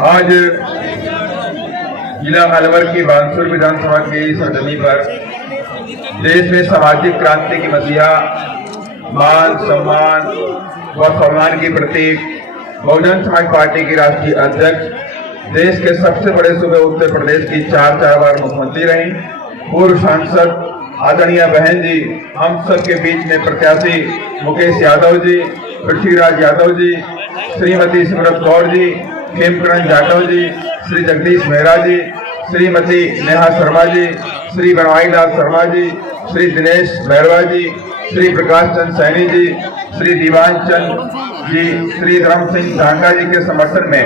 आज जिला अलवर की बानसूर विधानसभा की सरजमी पर देश में सामाजिक क्रांति की मसीहा, मान सम्मान व सम्मान की प्रतीक बहुजन समाज पार्टी की राष्ट्रीय अध्यक्ष, देश के सबसे बड़े सूबे उत्तर प्रदेश की चार बार मुख्यमंत्री रही, पूर्व सांसद आदरणीय बहन जी, हम सब के बीच में प्रत्याशी मुकेश यादव जी, पृथ्वीराज यादव जी, श्रीमती सिमरत कौर जी, खेमकरण जाटव जी, श्री जगदीश मेहरा जी, श्रीमती नेहा शर्मा जी, श्री बनवाई लाल शर्मा जी, श्री दिनेश मैरवा जी, श्री प्रकाश चंद सैनी जी, श्री दीवान चंद जी, श्री धर्म सिंह ढांगा जी के समर्थन में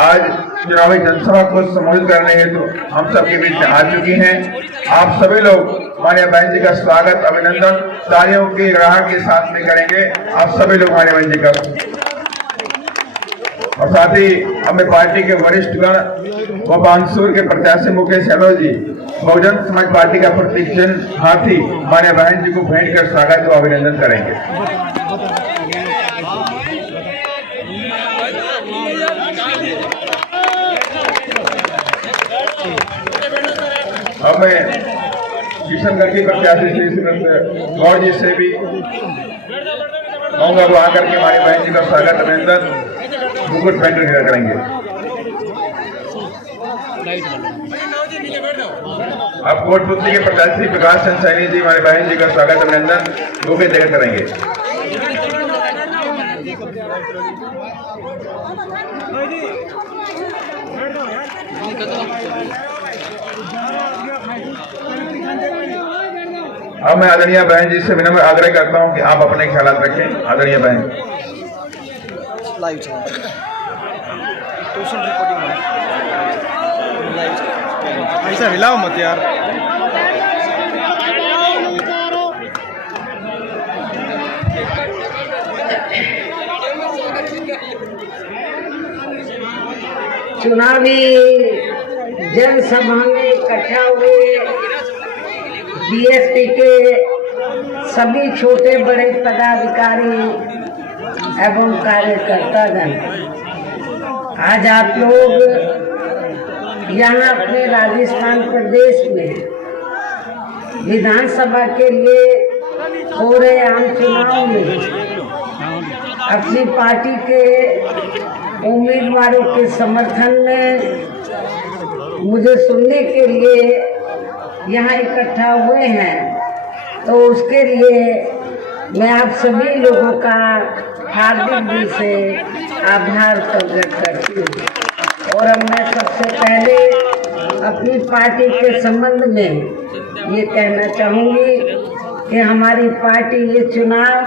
आज चुनावी जनसभा को संबोधित करने हेतु हम सबके बीच में आ चुकी हैं। आप सभी लोग माननीय बहन जी का स्वागत, अभिनंदन तालियों की राह के साथ में करेंगे। आप सभी लोग माननीय बहन जी का, और साथ ही हमें पार्टी के वरिष्ठ गण व बानसूर के प्रत्याशी मुकेश यादव जी, बहुजन समाज पार्टी का प्रतीक चिन्ह हाथी माननीय बहन जी को भेंट कर स्वागत व अभिनंदन करेंगे। अब मैं किशनगढ़ की प्रत्याशी श्री सिमरत कौर जी से भी कहूँगा वो आकर के हमारी बहन जी का स्वागत अभिनंदन मुकुट पहनकर करेंगे। अब कोटपुतली के प्रत्याशी प्रकाश चंद सैनी जी हमारे बहन जी का स्वागत अभिनंदन बुके देकर करेंगे। अब मैं आदरणीय बहन जी से विनम्र आग्रह करता हूं कि आप अपने ख्याल रखें। आदरणीय बहन, ऐसा हिलाओ मत यार। चुनावी जनसभा में इकट्ठा हुए बीएसपी के सभी छोटे बड़े पदाधिकारी एवं कार्यकर्तागण, आज आप लोग यहाँ अपने राजस्थान प्रदेश में विधानसभा के लिए हो रहे आम चुनाव में अपनी पार्टी के उम्मीदवारों के समर्थन में मुझे सुनने के लिए यहाँ इकट्ठा हुए हैं, तो उसके लिए मैं आप सभी लोगों का हार्दिक दिल से आभार प्रकट करती हूँ। और अब मैं सबसे पहले अपनी पार्टी के संबंध में ये कहना चाहूँगी कि हमारी पार्टी ये चुनाव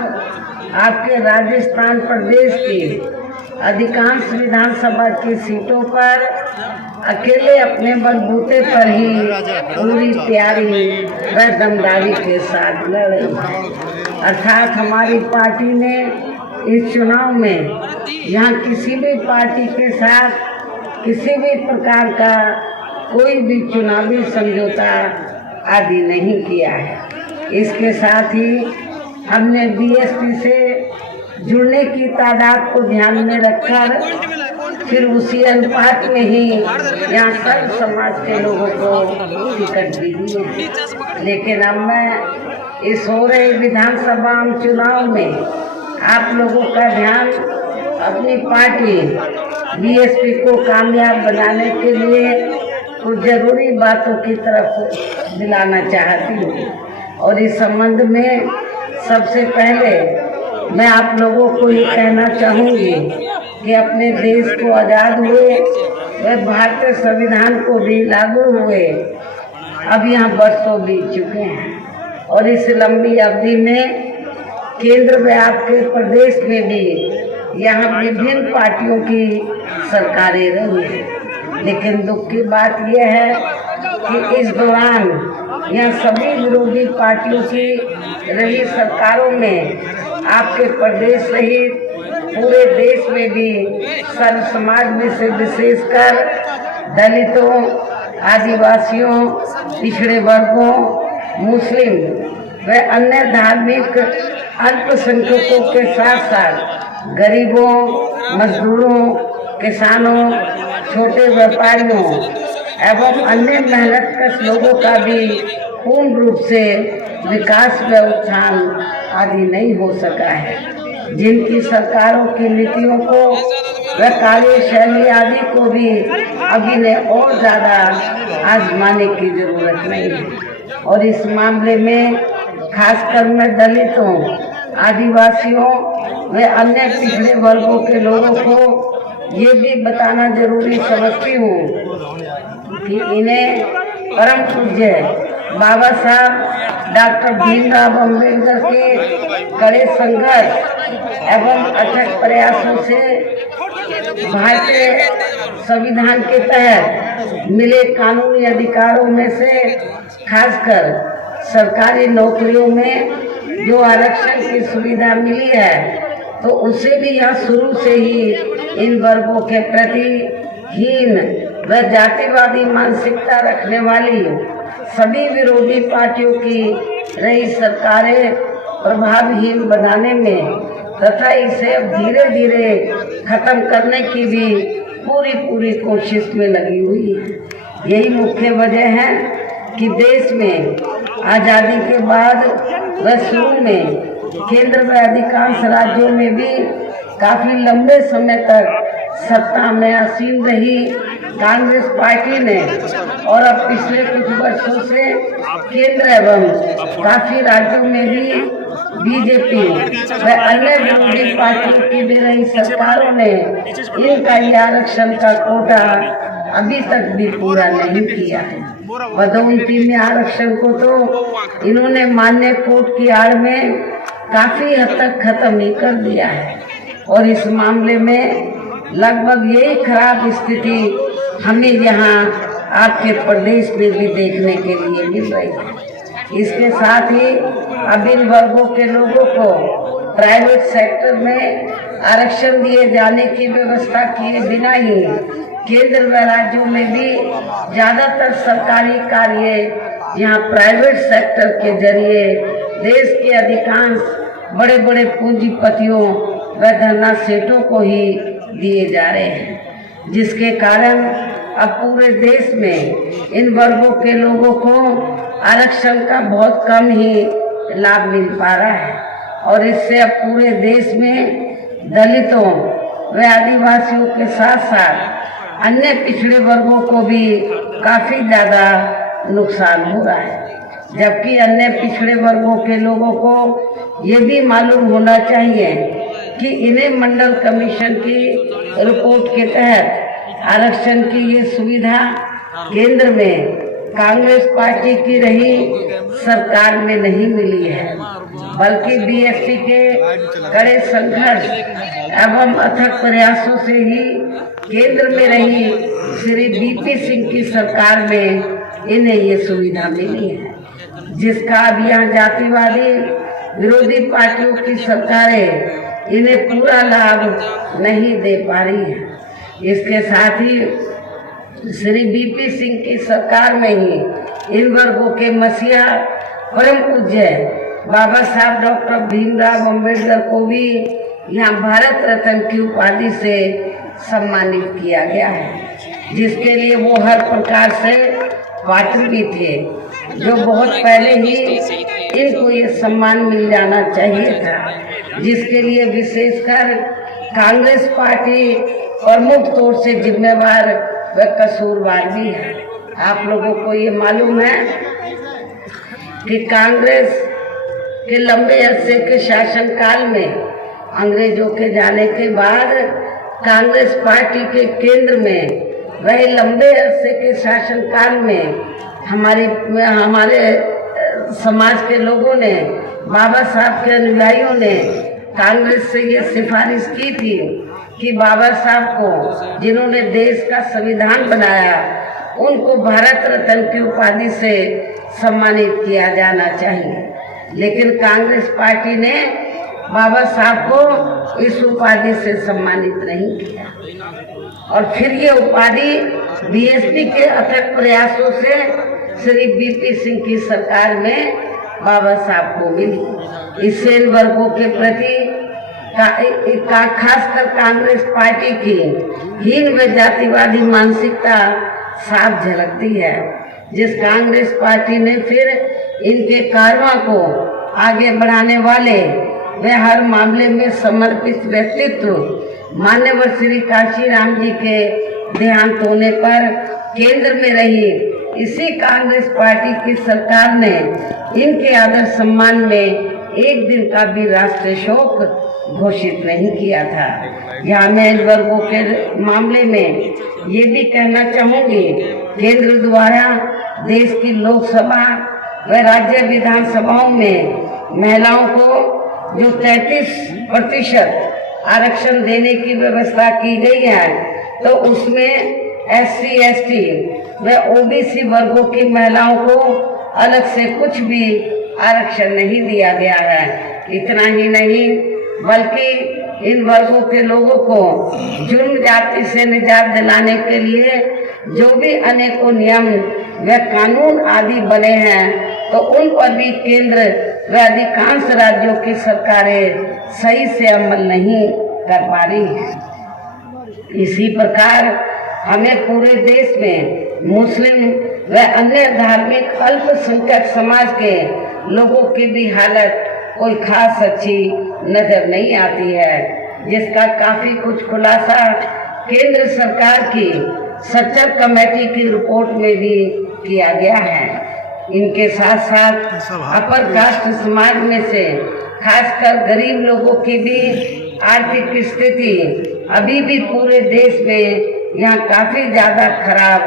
आपके राजस्थान प्रदेश की अधिकांश विधानसभा की सीटों पर अकेले अपने बलबूते पर ही पूरी तैयारी व दमदारी के साथ लड़े। अर्थात हमारी पार्टी ने इस चुनाव में यहाँ किसी भी पार्टी के साथ किसी भी प्रकार का कोई भी चुनावी समझौता आदि नहीं किया है। इसके साथ ही हमने बीएसपी से जुड़ने की तादाद को ध्यान में रखकर फिर उसी अनुपात में ही यहाँ सर्व समाज के लोगों को टिकट भी दी है। लेकिन अब मैं इस हो रहे विधानसभा चुनाव में आप लोगों का ध्यान अपनी पार्टी बीएसपी को कामयाब बनाने के लिए कुछ जरूरी बातों की तरफ दिलाना चाहती हूँ। और इस संबंध में सबसे पहले मैं आप लोगों को ये कहना चाहूँगी कि अपने देश को आज़ाद हुए व भारतीय संविधान को भी लागू हुए अब यहाँ बरसों बीत चुके हैं, और इस लंबी अवधि में केंद्र व आपके प्रदेश में भी यहाँ विभिन्न पार्टियों की सरकारें रही हैं। लेकिन दुख की बात यह है कि इस दौरान यहाँ सभी विरोधी पार्टियों की रही सरकारों में आपके प्रदेश सहित पूरे देश में भी सर्व समाज में से विशेषकर दलितों, आदिवासियों, पिछड़े वर्गों, मुस्लिम व अन्य धार्मिक अल्पसंख्यकों के साथ साथ गरीबों, मजदूरों, किसानों, छोटे व्यापारियों एवं अन्य मेहनतकश लोगों का भी पूर्ण रूप से विकास व उत्थान आदि नहीं हो सका है, जिनकी सरकारों की नीतियों को व कार्यशैली आदि को भी अभी ने और ज्यादा आजमाने की जरूरत नहीं है। और इस मामले में खासकर मैं दलितों, आदिवासियों व अन्य पिछड़े वर्गों के लोगों को ये भी बताना जरूरी समझती हूँ कि इन्हें परम पूज्य बाबा साहब डॉक्टर भीमराव अम्बेडकर के कड़े संघर्ष एवं अथक प्रयासों से भारतीय संविधान के तहत मिले कानूनी अधिकारों में से खासकर सरकारी नौकरियों में जो आरक्षण की सुविधा मिली है, तो उसे भी यहाँ शुरू से ही इन वर्गों के प्रति हीन व जातिवादी मानसिकता रखने वाली सभी विरोधी पार्टियों की रही सरकारें प्रभावहीन बनाने में तथा इसे अब धीरे धीरे खत्म करने की भी पूरी कोशिश में लगी हुई है। यही मुख्य वजह है कि देश में आज़ादी के बाद व शुरू में केंद्र व अधिकांश राज्यों में भी काफी लंबे समय तक सत्ता में आसीन रही कांग्रेस पार्टी ने और अब पिछले कुछ वर्षों से केंद्र एवं काफी राज्यों में भी बीजेपी व अन्य विरोधी पार्टियों की भी रही सरकारों ने इनका ये आरक्षण का कोटा अभी तक भी पूरा नहीं किया है। पदोन्नति में आरक्षण को तो इन्होंने मान्य कोर्ट की आड़ में काफी हद तक खत्म ही कर दिया है और इस मामले में लगभग यही खराब स्थिति हमें यहाँ आपके प्रदेश में भी देखने के लिए मिल रही है। इसके साथ ही अब इन वर्गों के लोगों को प्राइवेट सेक्टर में आरक्षण दिए जाने की व्यवस्था किए बिना ही केंद्र व राज्यों में भी ज्यादातर सरकारी कार्य यहाँ प्राइवेट सेक्टर के जरिए देश के अधिकांश बड़े बड़े पूंजीपतियों व धरना सेठों को ही दिए जा रहे हैं, जिसके कारण अब पूरे देश में इन वर्गों के लोगों को आरक्षण का बहुत कम ही लाभ मिल पा रहा है और इससे अब पूरे देश में दलितों व आदिवासियों के साथ साथ अन्य पिछड़े वर्गों को भी काफी ज्यादा नुकसान हो रहा है। जबकि अन्य पिछड़े वर्गों के लोगों को ये भी मालूम होना चाहिए कि इन्हें मंडल कमीशन की रिपोर्ट के तहत आरक्षण की ये सुविधा केंद्र में कांग्रेस पार्टी की रही सरकार में नहीं मिली है, बल्कि बीएसपी के कड़े संघर्ष एवं अथक प्रयासों से ही केंद्र में रही श्री बीपी सिंह की सरकार में इन्हें ये सुविधा मिली है, जिसका अब यहाँ जातिवादी विरोधी पार्टियों की सरकारें इन्हें पूरा लाभ नहीं दे पा रही है। इसके साथ ही श्री बीपी सिंह की सरकार में ही इन वर्गों के मसीहा परम पूज्य बाबा साहब डॉक्टर भीमराव अम्बेडकर को भी यहाँ भारत रत्न की उपाधि से सम्मानित किया गया है, जिसके लिए वो हर प्रकार से पात्र भी थे, जो बहुत पहले ही इनको ये सम्मान मिल जाना चाहिए था, जिसके लिए विशेषकर कांग्रेस पार्टी प्रमुख तौर से जिम्मेवार व कसूरवार भी है। आप लोगों को ये मालूम है कि कांग्रेस के लंबे अरसे के शासनकाल में अंग्रेजों के जाने के बाद कांग्रेस पार्टी के केंद्र में वह लंबे अरसे के शासनकाल में हमारे समाज के लोगों ने, बाबा साहब के अनुयायियों ने कांग्रेस से ये सिफारिश की थी कि बाबा साहब को, जिन्होंने देश का संविधान बनाया, उनको भारत रत्न की उपाधि से सम्मानित किया जाना चाहिए। लेकिन कांग्रेस पार्टी ने बाबा साहब को इस उपाधि से सम्मानित नहीं किया और फिर ये उपाधि बीएसपी के अथक प्रयासों से श्री बीपी सिंह की सरकार में बाबा साहब को मिली। इससे इन वर्गों के प्रति खासकर कांग्रेस पार्टी की हीन व जातिवादी मानसिकता साफ झलकती है। जिस कांग्रेस पार्टी ने फिर इनके कारवां को आगे बढ़ाने वाले व हर मामले में समर्पित व्यक्तित्व मान्यवर श्री काशीराम जी के देहांत होने पर केंद्र में रही इसी कांग्रेस पार्टी की सरकार ने इनके आदर सम्मान में एक दिन का भी राष्ट्रीय शोक घोषित नहीं किया था। यहाँ मैं इन वर्गों के मामले में ये भी कहना चाहूंगी, केंद्र द्वारा देश की लोकसभा व राज्य विधानसभाओं में महिलाओं को जो 33% आरक्षण देने की व्यवस्था की गई है, तो उसमें SC, ST व OBC वर्गों की महिलाओं को अलग से कुछ भी आरक्षण नहीं दिया गया है। इतना ही नहीं बल्कि इन वर्गों के लोगों को जुर्म जाति से निजात दिलाने के लिए जो भी अनेकों नियम व कानून आदि बने हैं, तो उन पर भी केंद्र व अधिकांश राज्यों की सरकारें सही से अमल नहीं कर पा रही हैं। इसी प्रकार हमें पूरे देश में मुस्लिम व अन्य धार्मिक अल्पसंख्यक समाज के लोगों की भी हालत कोई खास अच्छी नजर नहीं आती है, जिसका काफी कुछ खुलासा केंद्र सरकार की सच्चर कमेटी की रिपोर्ट में भी किया गया है। इनके साथ साथ अपर कास्ट समाज में से खासकर गरीब लोगों की भी आर्थिक स्थिति अभी भी पूरे देश में यहाँ काफी ज्यादा खराब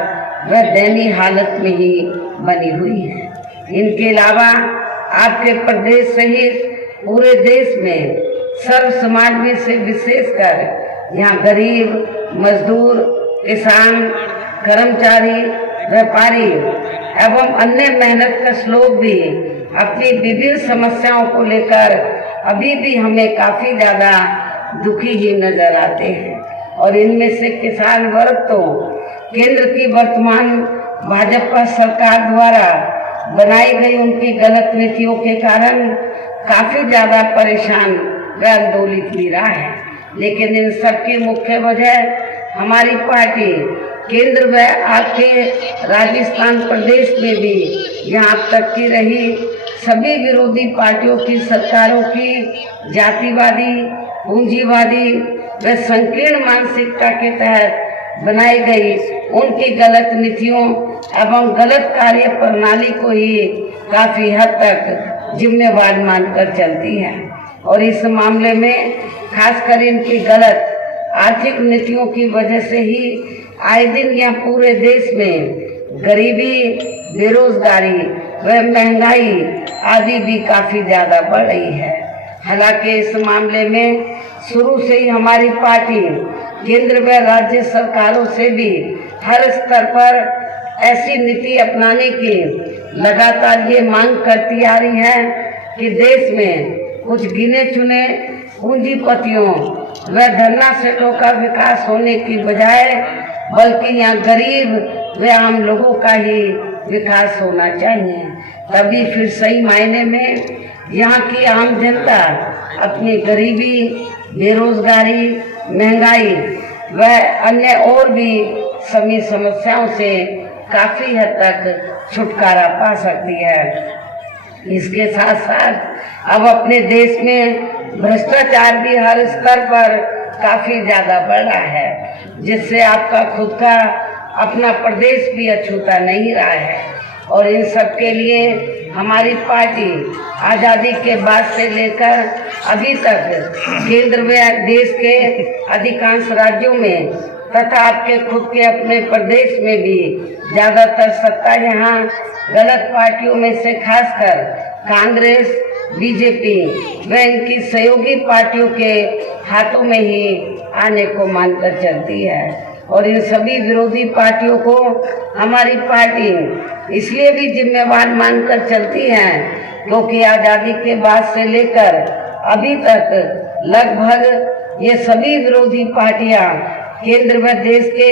व दयनीय हालत में ही बनी हुई है। इनके अलावा आपके प्रदेश सहित पूरे देश में सर्व समाज में से विशेषकर यहाँ गरीब, मजदूर, किसान, कर्मचारी, व्यापारी एवं अन्य मेहनतकश लोग भी अपनी विभिन्न समस्याओं को लेकर अभी भी हमें काफी ज्यादा दुखी ही नजर आते हैं। और इनमें से किसान वर्ग तो केंद्र की वर्तमान भाजपा सरकार द्वारा बनाई गई उनकी गलत नीतियों के कारण काफी ज्यादा परेशान व आंदोलित भी रहा है। लेकिन इन सबकी मुख्य वजह हमारी पार्टी केंद्र व आपके राजस्थान प्रदेश में भी यहाँ तक की रही सभी विरोधी पार्टियों की सरकारों की जातिवादी, पूंजीवादी व संकीर्ण मानसिकता के तहत बनाई गई उनकी गलत नीतियों एवं गलत कार्य प्रणाली को ही काफी हद तक जिम्मेवार मानकर चलती है। और इस मामले में खासकर इनकी गलत आर्थिक नीतियों की वजह से ही आए दिन यह पूरे देश में गरीबी, बेरोजगारी व महंगाई आदि भी काफी ज्यादा बढ़ रही है। हालांकि इस मामले में शुरू से ही हमारी पार्टी केंद्र व राज्य सरकारों से भी हर स्तर पर ऐसी नीति अपनाने की लगातार ये मांग करती आ रही है कि देश में कुछ गिने चुने पूंजीपतियों व धन्ना सेठों का विकास होने की बजाय बल्कि यहाँ गरीब व आम लोगों का ही विकास होना चाहिए। तभी फिर सही मायने में यहाँ की आम जनता अपनी गरीबी, बेरोजगारी, महंगाई व अन्य और भी सभी समस्याओं से काफी हद तक छुटकारा पा सकती है। इसके साथ साथ अब अपने देश में भ्रष्टाचार भी हर स्तर पर काफी ज्यादा बढ़ रहा है, जिससे आपका खुद का अपना प्रदेश भी अछूता नहीं रहा है। और इन सब के लिए हमारी पार्टी आज़ादी के बाद से लेकर अभी तक केंद्र व देश के अधिकांश राज्यों में तथा आपके खुद के अपने प्रदेश में भी ज़्यादातर सत्ता यहाँ गलत पार्टियों में से खासकर कांग्रेस, बीजेपी व इनकी सहयोगी पार्टियों के हाथों में ही आने को मानकर चलती है। और इन सभी विरोधी पार्टियों को हमारी पार्टी इसलिए भी जिम्मेवार मानकर चलती है क्योंकि आज़ादी के बाद से लेकर अभी तक लगभग ये सभी विरोधी पार्टियां केंद्र व देश के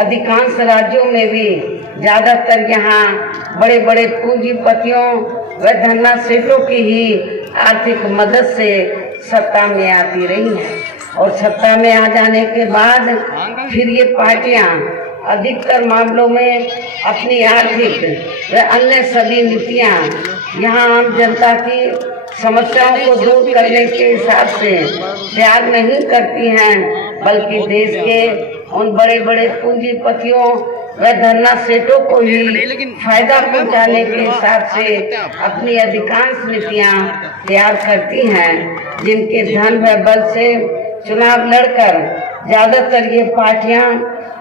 अधिकांश राज्यों में भी ज़्यादातर यहाँ बड़े बड़े पूंजीपतियों व धन्ना सेठों की ही आर्थिक मदद से सत्ता में आती रही हैं और सत्ता में आ जाने के बाद फिर ये पार्टियां अधिकतर मामलों में अपनी आर्थिक व अन्य सभी नीतियां यहाँ आम जनता की समस्याओं को दूर करने के हिसाब से त्याग नहीं करती हैं, बल्कि देश के उन बड़े बड़े पूंजीपतियों व धरना सेठों को ही फायदा पहुंचाने के हिसाब से अपनी अधिकांश नीतियां तैयार करती हैं, जिनके धन व बल से चुनाव लड़कर ज्यादातर ये पार्टियां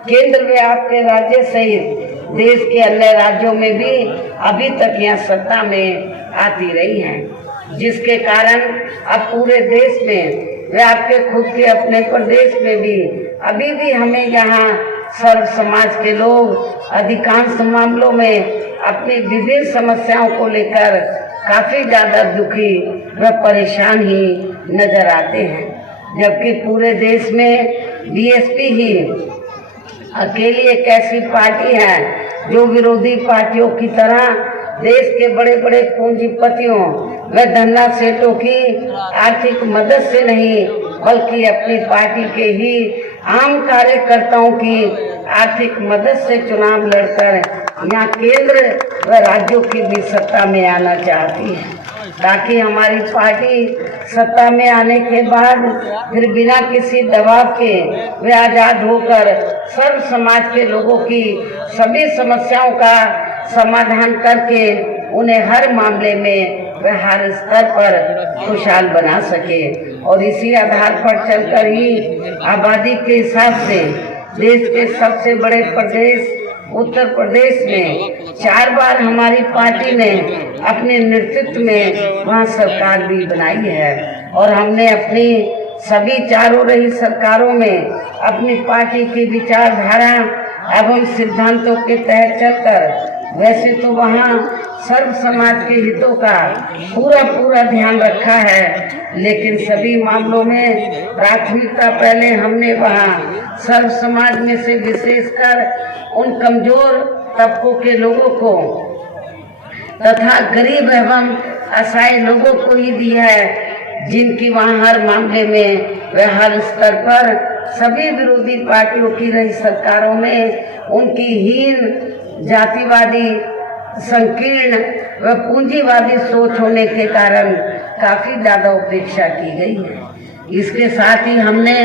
केंद्र व आपके राज्य सहित देश के अन्य राज्यों में भी अभी तक यहाँ सत्ता में आती रही हैं, जिसके कारण अब पूरे देश में व आपके खुद के अपने प्रदेश में भी अभी भी हमें यहाँ सर्व समाज के लोग अधिकांश मामलों में अपनी विभिन्न समस्याओं को लेकर काफी ज्यादा दुखी व परेशान ही नजर आते हैं, जबकि पूरे देश में बीएसपी ही अकेली एक ऐसी पार्टी है जो विरोधी पार्टियों की तरह देश के बड़े बड़े पूंजीपतियों व धन्ना सेठों की आर्थिक मदद से नहीं, बल्कि अपनी पार्टी के ही आम कार्यकर्ताओं की आर्थिक मदद से चुनाव लड़कर यहाँ केंद्र व राज्यों की भी सत्ता में आना चाहती है, ताकि हमारी पार्टी सत्ता में आने के बाद फिर बिना किसी दबाव के वे आजाद होकर सर्व समाज के लोगों की सभी समस्याओं का समाधान करके उन्हें हर मामले में वे हर स्तर पर खुशहाल बना सके। और इसी आधार पर चलकर ही आबादी के हिसाब से देश के सबसे बड़े प्रदेश उत्तर प्रदेश में 4 बार हमारी पार्टी ने अपने नेतृत्व में वहाँ सरकार भी बनाई है और हमने अपनी सभी चारों रही सरकारों में अपनी पार्टी की विचारधारा एवं सिद्धांतों के तहत चलकर वैसे तो वहाँ सर्व समाज के हितों का पूरा ध्यान रखा है, लेकिन सभी मामलों में प्राथमिकता पहले हमने वहाँ सर्व समाज में से विशेषकर उन कमजोर तबकों के लोगों को तथा गरीब एवं असहाय लोगों को ही दी है, जिनकी वहाँ हर मामले में व हर स्तर पर सभी विरोधी पार्टियों की रही सरकारों में उनकी हीन जातिवादी संकीर्ण व पूंजीवादी सोच होने के कारण काफी ज्यादा उपेक्षा की गई है। इसके साथ ही हमने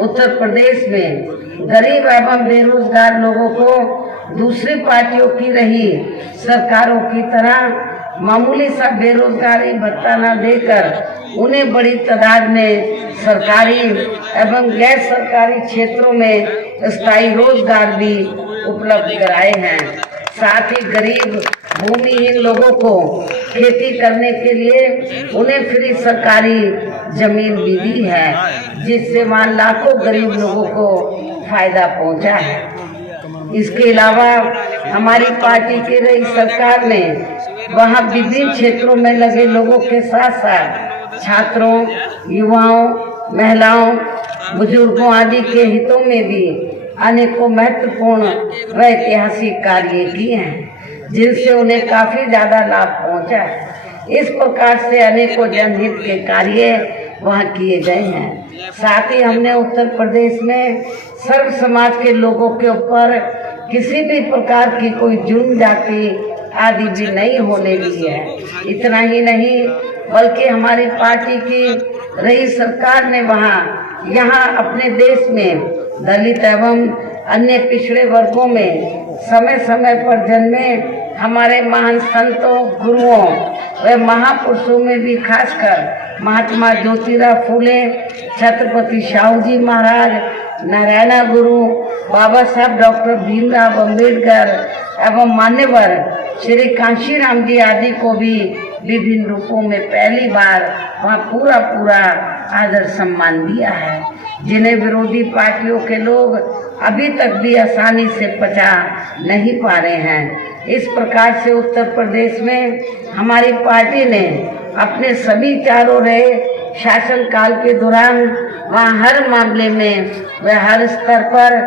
उत्तर प्रदेश में गरीब एवं बेरोजगार लोगों को दूसरी पार्टियों की रही सरकारों की तरह मामूली सा बेरोजगारी भत्ता न देकर उन्हें बड़ी तादाद में सरकारी एवं गैर सरकारी क्षेत्रों में स्थायी रोजगार भी उपलब्ध कराए हैं। साथ ही गरीब भूमिहीन लोगों को खेती करने के लिए उन्हें फ्री सरकारी जमीन भी दी है, जिससे वहाँ लाखों गरीब लोगों को फायदा पहुंचा है। इसके अलावा हमारी पार्टी की रही सरकार ने वहाँ विभिन्न क्षेत्रों में लगे लोगों के साथ साथ छात्रों, युवाओं, महिलाओं, बुजुर्गों आदि के हितों में भी अनेकों महत्वपूर्ण व ऐतिहासिक कार्य किए हैं, जिनसे उन्हें काफी ज्यादा लाभ पहुंचा है। इस प्रकार से अनेकों जनहित के कार्य वहाँ किए गए हैं। साथ ही हमने उत्तर प्रदेश में सर्व समाज के लोगों के ऊपर किसी भी प्रकार की कोई जुर्म जाति आदि भी नहीं होने दी है। इतना ही नहीं, बल्कि हमारी पार्टी की रही सरकार ने यहाँ अपने देश में दलित एवं अन्य पिछड़े वर्गों में समय समय पर जन्मे हमारे महान संतों, गुरुओं व महापुरुषों में भी खासकर महात्मा ज्योतिराव फूले, छत्रपति शाहू जी महाराज, नारायण गुरु, बाबा साहब डॉक्टर भीमराव अम्बेडकर एवं मान्यवर श्री कांशीराम जी आदि को भी विभिन्न रूपों में पहली बार वहाँ पूरा आदर सम्मान दिया है, जिन्हें विरोधी पार्टियों के लोग अभी तक भी आसानी से पचा नहीं पा रहे हैं। इस प्रकार से उत्तर प्रदेश में हमारी पार्टी ने अपने सभी चारों रहे शासनकाल के दौरान वहाँ हर मामले में व हर स्तर पर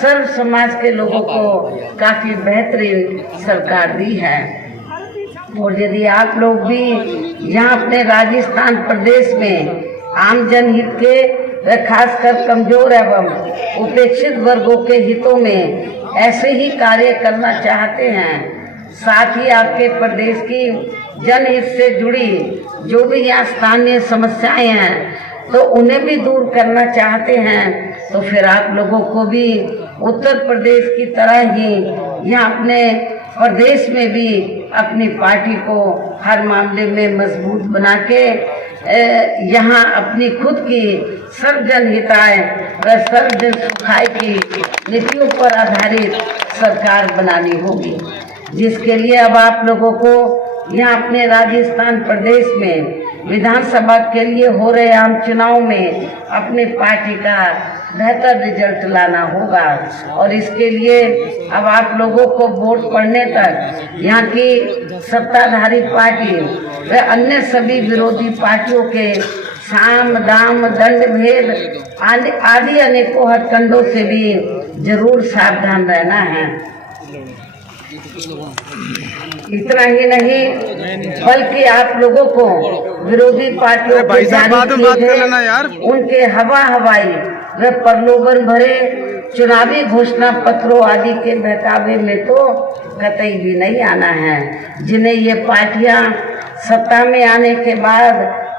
सर्व समाज के लोगों को काफी बेहतरीन सरकार दी है। और यदि आप लोग भी यहाँ अपने राजस्थान प्रदेश में आम जनहित के व खासकर कमजोर एवं उपेक्षित वर्गों के हितों में ऐसे ही कार्य करना चाहते हैं। साथ ही आपके प्रदेश की जनहित से जुड़ी जो भी यहाँ स्थानीय समस्याएं हैं तो उन्हें भी दूर करना चाहते हैं। तो फिर आप लोगों को भी उत्तर प्रदेश की तरह ही यहाँ अपने प्रदेश में भी अपनी पार्टी को हर मामले में मजबूत बना के यहाँ अपनी खुद की सर्वजन हिताय व सर्वजन सुखाय की नीतियों पर आधारित सरकार बनानी होगी, जिसके लिए अब आप लोगों को यहाँ अपने राजस्थान प्रदेश में विधानसभा के लिए हो रहे आम चुनाव में अपनी पार्टी का बेहतर रिजल्ट लाना होगा। और इसके लिए अब आप लोगों को वोट पड़ने तक यहाँ की सत्ताधारी पार्टी व अन्य सभी विरोधी पार्टियों के साम दाम दंड भेद आदि अनेकों हथकंडों से भी जरूर सावधान रहना है। इतना ही नहीं बल्कि आप लोगों को विरोधी पार्टियों के जारी उनके हवाई व प्रलोभन भरे चुनावी घोषणा पत्रों आदि के बहकावे में तो कतई भी नहीं आना है, जिन्हें ये पार्टियां सत्ता में आने के बाद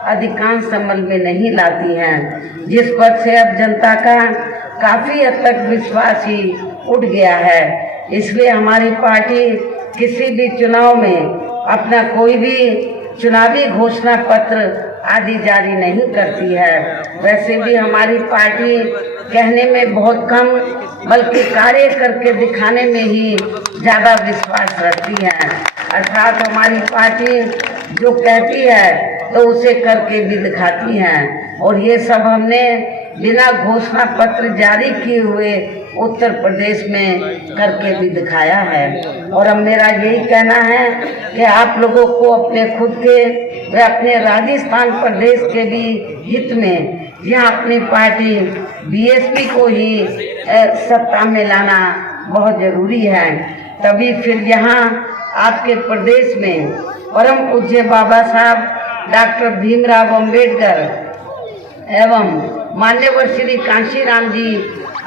अधिकांश अमल में नहीं लाती हैं, जिस पर से अब जनता का काफी हद तक विश्वास ही उठ गया है। इसलिए हमारी पार्टी किसी भी चुनाव में अपना कोई भी चुनावी घोषणा पत्र आदि जारी नहीं करती है। वैसे भी हमारी पार्टी कहने में बहुत कम बल्कि कार्य करके दिखाने में ही ज़्यादा विश्वास रखती है। अर्थात हमारी पार्टी जो कहती है तो उसे करके भी दिखाती है, और ये सब हमने बिना घोषणा पत्र जारी किए हुए उत्तर प्रदेश में करके भी दिखाया है। और अब मेरा यही कहना है कि आप लोगों को अपने खुद के व अपने राजस्थान प्रदेश के भी हित में यहाँ अपनी पार्टी बीएसपी को ही सत्ता में लाना बहुत जरूरी है। तभी फिर यहाँ आपके प्रदेश में परम पूज्य बाबा साहब डॉक्टर भीमराव अंबेडकर एवं मान्यवर श्री कांशीराम जी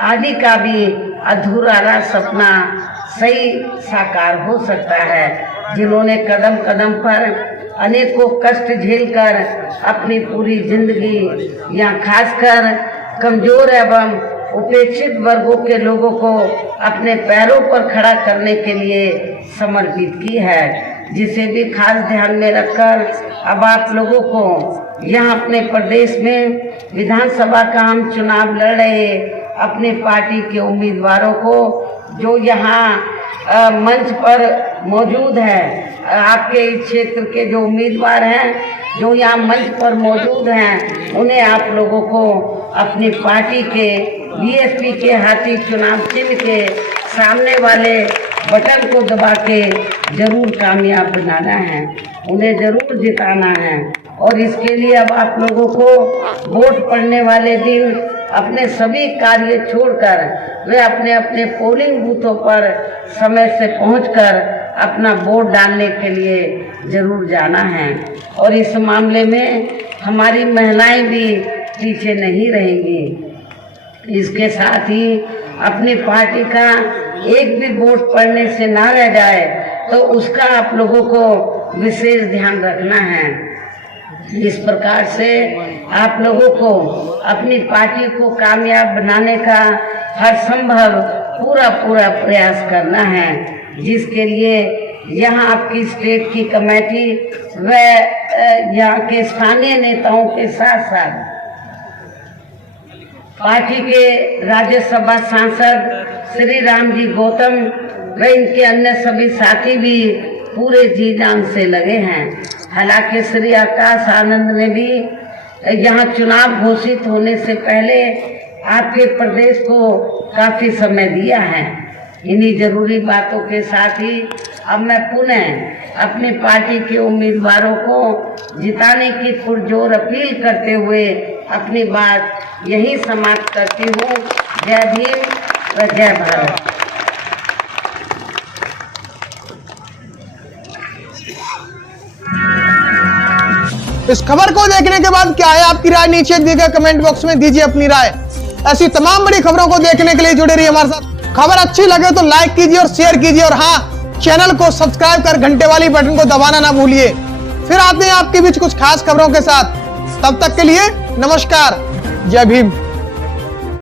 आदि का भी अधूरा सपना सही साकार हो सकता है, जिन्होंने कदम कदम पर अनेकों कष्ट झेलकर अपनी पूरी जिंदगी या खासकर कमजोर एवं उपेक्षित वर्गों के लोगों को अपने पैरों पर खड़ा करने के लिए समर्पित की है, जिसे भी खास ध्यान में रखकर अब आप लोगों को यहाँ अपने प्रदेश में विधानसभा का आम चुनाव लड़ रहे अपने पार्टी के उम्मीदवारों को जो यहाँ मंच पर मौजूद है, आपके इस क्षेत्र के जो उम्मीदवार हैं जो यहाँ मंच पर मौजूद हैं, उन्हें आप लोगों को अपनी पार्टी के बीएसपी के हाथी चुनाव चिन्ह के सामने वाले बटन को दबा के जरूर कामयाब बनाना है, उन्हें जरूर जिताना है। और इसके लिए अब आप लोगों को वोट पड़ने वाले दिन अपने सभी कार्य छोड़कर वे अपने अपने पोलिंग बूथों पर समय से पहुंचकर अपना वोट डालने के लिए जरूर जाना है। और इस मामले में हमारी महिलाएं भी पीछे नहीं रहेंगी। इसके साथ ही अपनी पार्टी का एक भी वोट पड़ने से ना रह जाए तो उसका आप लोगों को विशेष ध्यान रखना है। इस प्रकार से आप लोगों को अपनी पार्टी को कामयाब बनाने का हर संभव पूरा प्रयास करना है, जिसके लिए यहाँ आपकी स्टेट की कमेटी व यहाँ के स्थानीय नेताओं के साथ साथ पार्टी के राज्यसभा सांसद श्री राम जी गौतम व इनके अन्य सभी साथी भी पूरे जी जान से लगे हैं। हालांकि श्री आकाश आनंद ने भी यहाँ चुनाव घोषित होने से पहले आपके प्रदेश को काफी समय दिया है। इन्हीं जरूरी बातों के साथ ही अब मैं पुनः अपनी पार्टी के उम्मीदवारों को जिताने की पुरजोर अपील करते हुए अपनी बात यही समाप्त करती हूँ। जय भीम व जय भारत। इस खबर को देखने के बाद क्या है आपकी राय, नीचे दिए गए कमेंट बॉक्स में दीजिए अपनी राय। ऐसी तमाम बड़ी खबरों को देखने के लिए जुड़े रहिए हमारे साथ। खबर अच्छी लगे तो लाइक कीजिए और शेयर कीजिए, और हाँ, चैनल को सब्सक्राइब कर घंटे वाली बटन को दबाना ना भूलिए। फिर आते हैं आपके बीच कुछ खास खबरों के साथ। तब तक के लिए नमस्कार, जय भीम।